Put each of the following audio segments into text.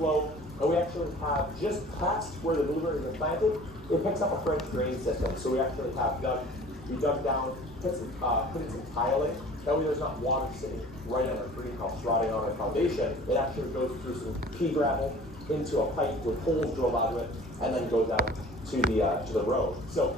flow, and we actually have just past where the blueberries are planted, it picks up a French drain system. So we actually have dug down, put in some tiling. That way there's not water sitting right on our greenhouse, rotting on our foundation. It actually goes through some pea gravel into a pipe with holes drilled out of it, and then goes out to the road. So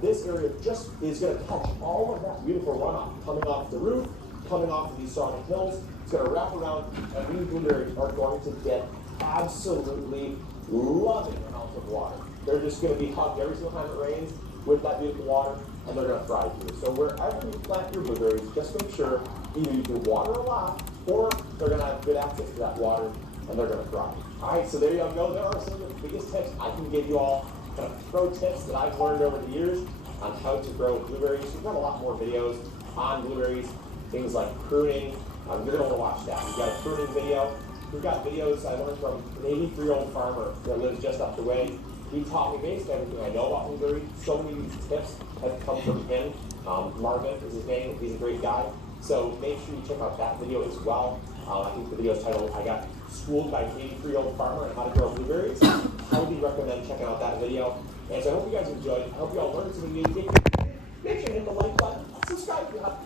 this area just is going to catch all of that beautiful runoff coming off the roof, coming off of these Sonic Hills. It's going to wrap around, and these blueberries are going to get absolutely loving amounts of water. They're just going to be hugged every single time it rains with that beautiful water, and they're going to thrive here. So wherever you plant your blueberries, just make sure either you can water a lot, or they're going to have good access to that water, and they're going to thrive. All right, so there you go. There are some of the biggest tips I can give you all, kind of pro tips that I've learned over the years on how to grow blueberries. We've got a lot more videos on blueberries, things like pruning. You're going to want to watch that. We've got a pruning video. We've got videos I learned from an 83-year-old farmer that lives just up the way. He taught me basically everything I know about blueberries. So many of these tips have come from him. Marvin is his name. He's a great guy. So make sure you check out that video as well. I think the video is titled, I Got Schooled by an 83-Year-Old Farmer on How to Grow Blueberries. Highly recommend checking out that video. And so I hope you guys enjoyed. I hope you all learned something new. Make sure you hit the like button. Subscribe if you haven't.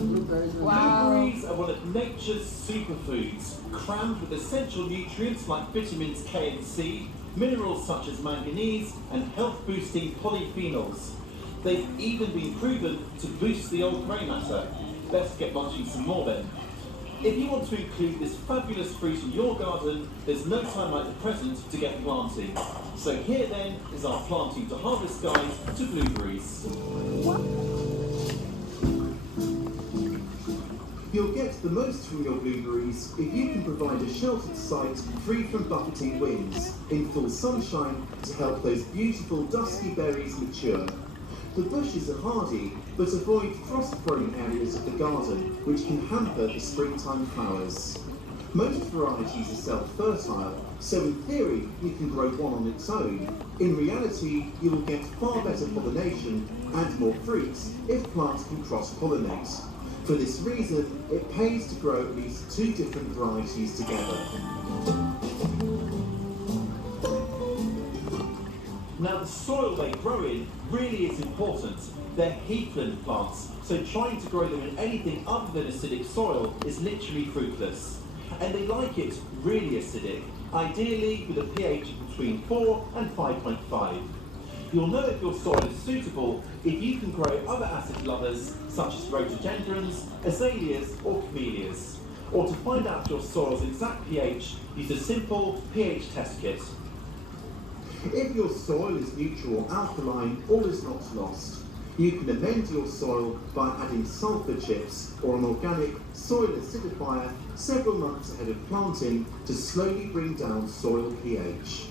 Blueberries are one of nature's superfoods, crammed with essential nutrients like vitamins K and C, minerals such as manganese, and health-boosting polyphenols. They've even been proven to boost the old grey matter. Best get munching some more then. If you want to include this fabulous fruit in your garden, there's no time like the present to get planting. So here then is our planting to harvest guide to blueberries. You'll get the most from your blueberries if you can provide a sheltered site free from buffeting winds, in full sunshine to help those beautiful dusky berries mature. The bushes are hardy, but avoid frost-prone areas of the garden, which can hamper the springtime flowers. Most varieties are self-fertile, so in theory you can grow one on its own. In reality, you will get far better pollination and more fruits if plants can cross-pollinate. For this reason, it pays to grow at least 2 different varieties together. Now the soil they grow in really is important. They're heathland plants, so trying to grow them in anything other than acidic soil is literally fruitless. And they like it really acidic, ideally with a pH of between 4 and 5.5. You'll know if your soil is suitable if you can grow other acid lovers such as rhododendrons, azaleas or camellias. Or to find out your soil's exact pH, use a simple pH test kit. If your soil is neutral or alkaline, all is not lost. You can amend your soil by adding sulfur chips or an organic soil acidifier several months ahead of planting to slowly bring down soil pH.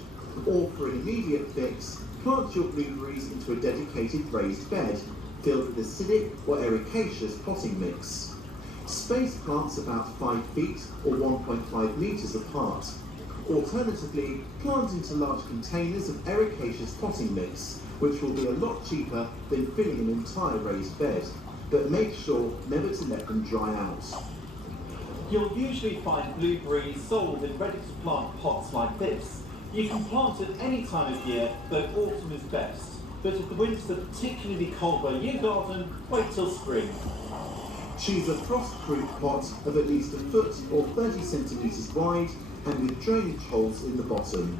Or for an immediate fix, plant your blueberries into a dedicated raised bed filled with acidic or ericaceous potting mix. Space plants about 5 feet or 1.5 meters apart. Alternatively, plant into large containers of ericaceous potting mix, which will be a lot cheaper than filling an entire raised bed, but make sure never to let them dry out. You'll usually find blueberries sold in ready-to-plant pots like this. You can plant at any time of year, though autumn is best. But if the winters are particularly cold by your garden, wait till spring. Choose a frost-proof pot of at least 1 foot or 30 centimetres wide and with drainage holes in the bottom.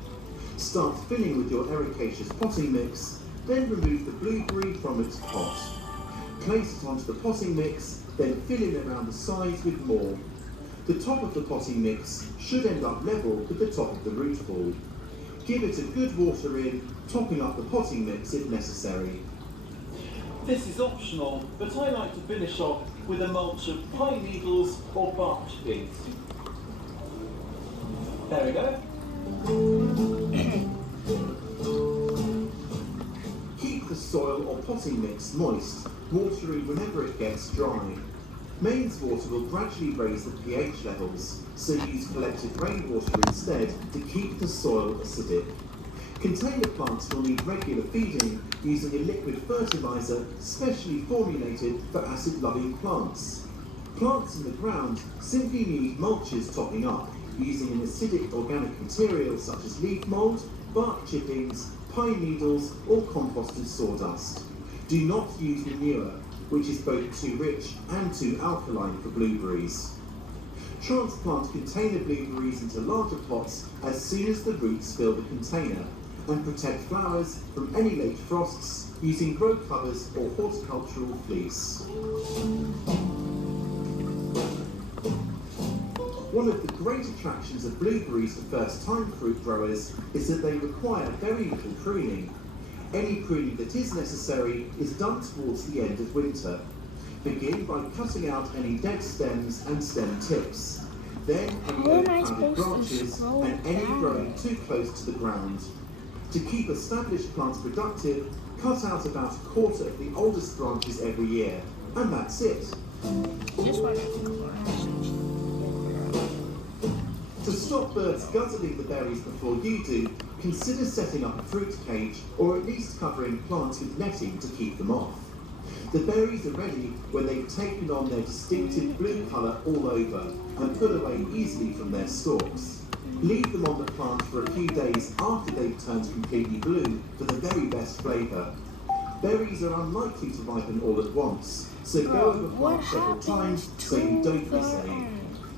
Start filling with your ericaceous potting mix, then remove the blueberry from its pot. Place it onto the potting mix, then fill in around the sides with more. The top of the potting mix should end up level with the top of the root ball. Give it a good water in, topping up the potting mix if necessary. This is optional, but I like to finish off with a mulch of pine needles or bark chippings. There we go. Keep the soil or potting mix moist, watering whenever it gets dry. Mains water will gradually raise the pH levels, so use collected rainwater instead to keep the soil acidic. Container plants will need regular feeding using a liquid fertiliser specially formulated for acid-loving plants. Plants in the ground simply need mulches topping up using an acidic organic material such as leaf mould, bark chippings, pine needles or composted sawdust. Do not use manure, which is both too rich and too alkaline for blueberries. Transplant container blueberries into larger pots as soon as the roots fill the container, and protect flowers from any late frosts using grow covers or horticultural fleece. One of the great attractions of blueberries for first-time fruit growers is that they require very little pruning. Any pruning that is necessary is done towards the end of winter. Begin by cutting out any dead stems and stem tips. Then any overcrowded branches and any growing too close to the ground. To keep established plants productive, cut out about 1/4 of the oldest branches every year, and that's it. To stop birds guzzling the berries before you do, consider setting up a fruit cage or at least covering plants with netting to keep them off. The berries are ready when they've taken on their distinctive blue colour all over and pull away easily from their stalks. Leave them on the plant for a few days after they've turned completely blue for the very best flavour. Berries are unlikely to ripen all at once, so go over plant several times so you don't miss any.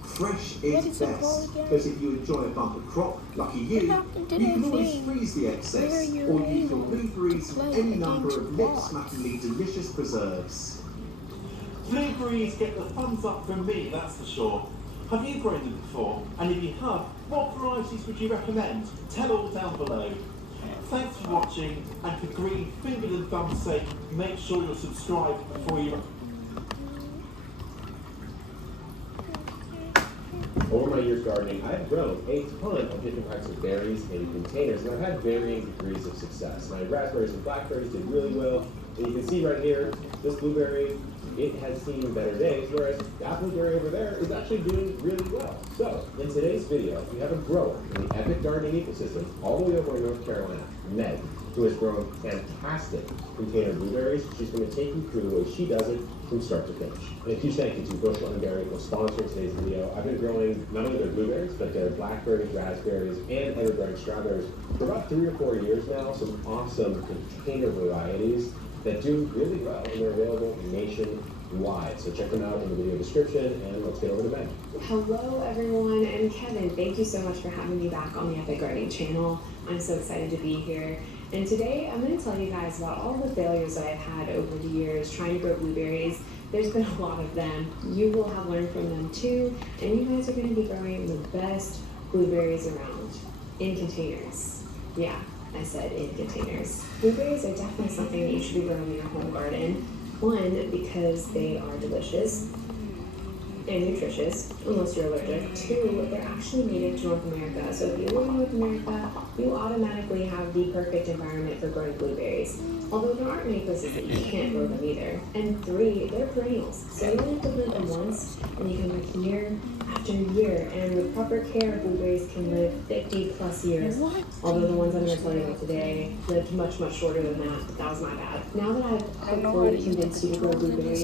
Fresh is best, but if you enjoy a bumper crop, lucky you can always freeze the excess or use your blueberries with any number of lip-smackingly delicious preserves. Blueberries get the thumbs up from me, that's for sure. Have you grown them before? And if you have, what varieties would you recommend? Tell all down below. Thanks for watching, and for green finger and thumb sake, make sure you're subscribed before you... Over my years gardening, I've grown a ton of different types of berries in containers, and I've had varying degrees of success. My raspberries and blackberries did really well, and you can see right here, this blueberry, it has seen better days, whereas that blueberry over there is actually doing really well. So, in today's video, we have a grower in the Epic Gardening ecosystem all the way over in North Carolina, Meg, who has grown fantastic container blueberries. She's going to take you through the way she does it from start to finish. And a huge thank you to Bush London Berry for sponsoring today's video. I've been growing not only their blueberries, but their blackberries, raspberries, and evergreen strawberries for about 3 or 4 years now. Some awesome container varieties that do really well, and they're available nationwide. So check them out in the video description, and let's get over to Meg. Hello everyone, and Kevin, thank you so much for having me back on the Epic Gardening channel. I'm so excited to be here. And today I'm going to tell you guys about all the failures that I've had over the years trying to grow blueberries. There's been a lot of them. You will have learned from them too, and you guys are going to be growing the best blueberries around in containers. Yeah, I said in containers. Blueberries are definitely something that you should be growing in your home garden. One, because they are delicious and nutritious, unless you're allergic. Two, they're actually native to North America. So if you live in North America, you automatically have the perfect environment for growing blueberries. Although there aren't many places that you can't grow them either. And three, they're perennials. So you only have to plant them once, and you come back year after year. And with proper care, blueberries can live 50 plus years. Although the ones I'm going to tell you about today lived much, much shorter than that. But that was my bad. Now that I've hopefully convinced you to grow blueberries,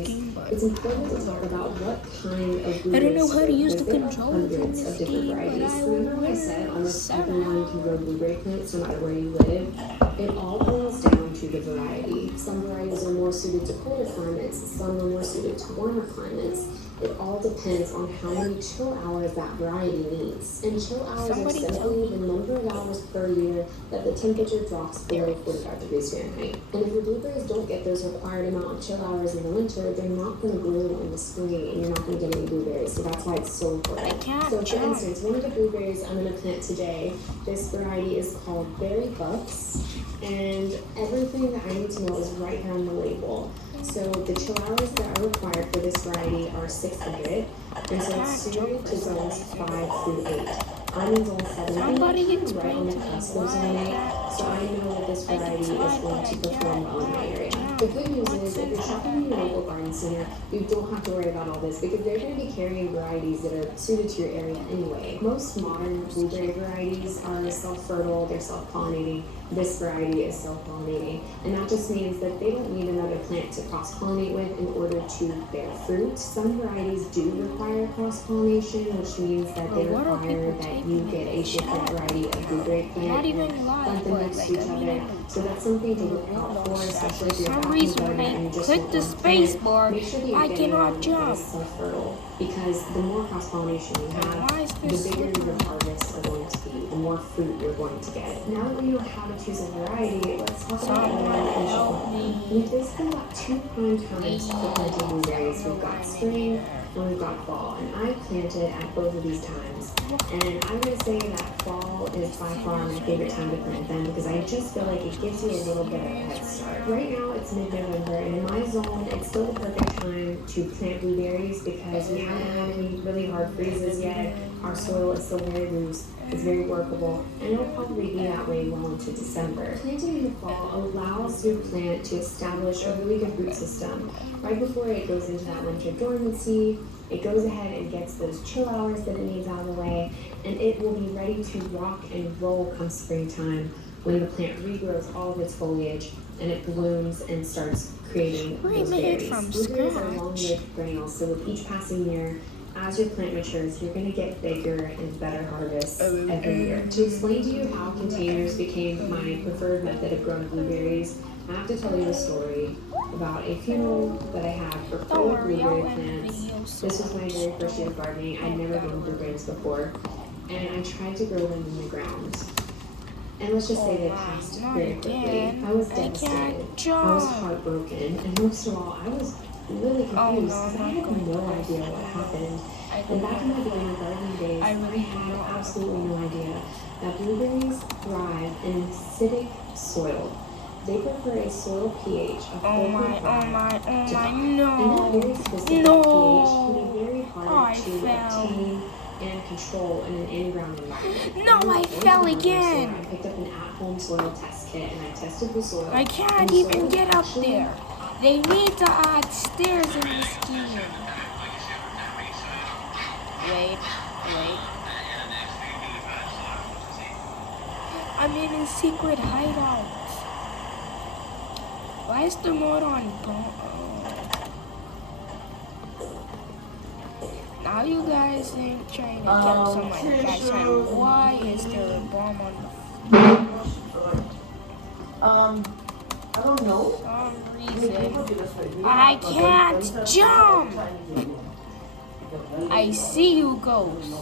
it's important to talk about what kind of blueberries. I don't know how to use the there are controller from hundreds this of different game, but varieties. I Remember will what I said? Almost set everyone up. can grow blueberry plants no matter where you live. It all boils down to the variety. Some varieties are more suited to colder climates, some are more suited to warmer climates. It all depends on how many chill hours that variety needs. And chill hours are simply the number of hours per year that the temperature drops below 45 degrees Fahrenheit. And if your blueberries don't get those required amount of chill hours in the winter, they're not going to bloom in the spring, and you're not going to get any blueberries. So that's why it's so important. So for instance, one of the blueberries I'm going to plant today, this variety is called Berry Bucks. And everything that I need to know is right here on the label. So the chill hours that are required for this variety are 600, and so it's suited to zones 5 through 8. I'm in zone 7, Somebody right explain on the to me cusp of why zone 8, that so I know that this variety is going to perform well in my area. The good news is, if you're shopping in your local garden center, you don't have to worry about all this because they're going to be carrying varieties that are suited to your area anyway. Most modern blueberry varieties are self-fertile, they're self-pollinating. This variety is self-pollinating, and that just means that they don't need another plant to cross-pollinate with in order to bear fruit. Some varieties do require cross-pollination, which means that they Well, what are require people that taking you in get the a different chat? variety of blueberry plant Not even and live, plant them but next like to each I mean other. So that's something to look out for, especially if for you're some back in the reason garden when and you I just click want the one space plant. bar, Make sure that you're I getting cannot one that jump. is self-fertile, because the more cross-pollination you And have, why is the this bigger slippery? your harvests are going to be, the more fruit you're going to get. Now that we know how to choose a variety, let's talk about when Someone we should help plant them. me. We've basically got two prime times for planting blueberries. We've got spring and we've got fall, and I planted at both of these times. And I'm going to say that fall is by far my favorite time to plant them because I just feel like it gives you a little bit of a head start. Right now it's mid-November, and in my zone it's still the perfect time to plant blueberries because we haven't had any really hard freezes yet. Our soil is still very loose, it's very workable, and it'll probably be that way well into December. Planting in the fall allows your plant to establish a really good root system. Right before it goes into that winter dormancy, it goes ahead and gets those chill hours that it needs out of the way, and it will be ready to rock and roll come springtime when the plant regrows all of its foliage and it blooms and starts creating We those made it berries. from Blueberries are scratch. long-lived perennials, so with each passing year, as your plant matures, you're going to get bigger and better harvests every year. To explain to you how containers became my preferred method of growing blueberries, I have to tell you a story about a funeral that I had for Don't 4 worry, I'll blueberry end the plants. video This was my very first year of gardening. I'd never grown blueberries before, and I tried to grow them in the ground. And let's just say they passed very quickly. I was devastated. I was heartbroken, and most of all, I was really confused because I had no idea what happened. And back in my beginner gardening days, I had absolutely no idea that blueberries thrive in acidic soil. They prefer a soil pH of 4.5 to 5. And that very specific pH can be very hard to obtain and control in an in-ground environment. No, I fell again. I picked up an at-home soil test kit and I tested the soil. I can't even get up there. They need to add stairs in this game. Wait. I'm in a secret hideout. Why is the mode on? Now you guys ain't trying to get someone guys time. Why is there a bomb on I don't know. some reason? I can't jump! I see you, ghost.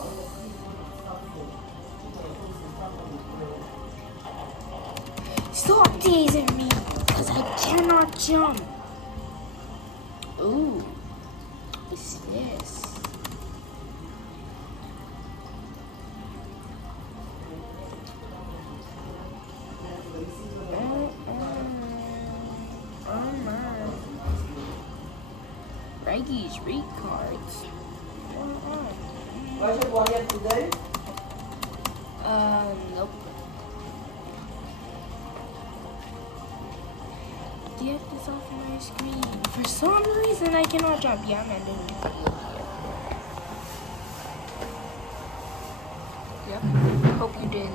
Stop teasing me, because I cannot jump. Ooh. What's this? Reggie's read cards. Why should one get today? Nope. Get this off my screen. For some reason, I cannot jump. Yeah, I'm ending the video here. Yep. Hope you did.